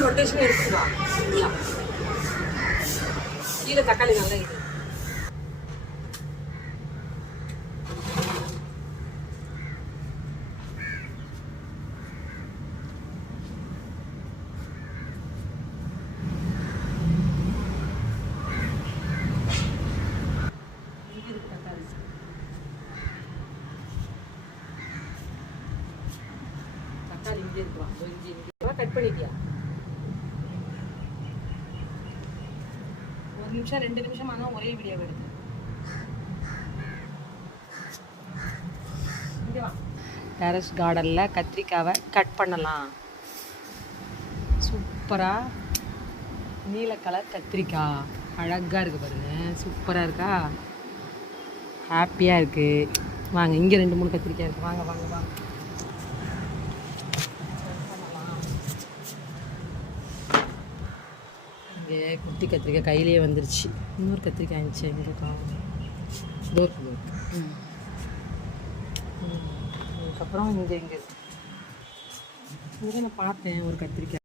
Rotation எடுத்துக்கலாம் கீழே தக்காளி நல்லா இது தக்காளி. தக்காளி இங்கே இருக்குவா இங்கே கட் பண்ணிட்டியா? நிமிஷம் ரெண்டு நிமிஷம் ஆனால் ஒரே வீடியோ எடுத்து டெரஸ் கார்டனில் கத்திரிக்காவை கட் பண்ணலாம். சூப்பராக நீல கலர் கத்திரிக்காய். அழகாக இருக்குது பாருங்க. சூப்பராக இருக்கா? ஹாப்பியாக இருக்குது வாங்க இங்கே ரெண்டு மூணு கத்திரிக்காய் இருக்குது வாங்க வாங்க வாங்க. இங்கே குட்டி கத்திரிக்காய் கையிலேயே வந்துருச்சு. இன்னொரு கத்திரிக்காய் இருந்துச்சு எங்கே காணும் இதோ இருக்கு, ம். அதுக்கப்புறம் இங்கே இங்கே. இங்கே நான் பார்த்தேன் ஒரு கத்திரிக்காய்.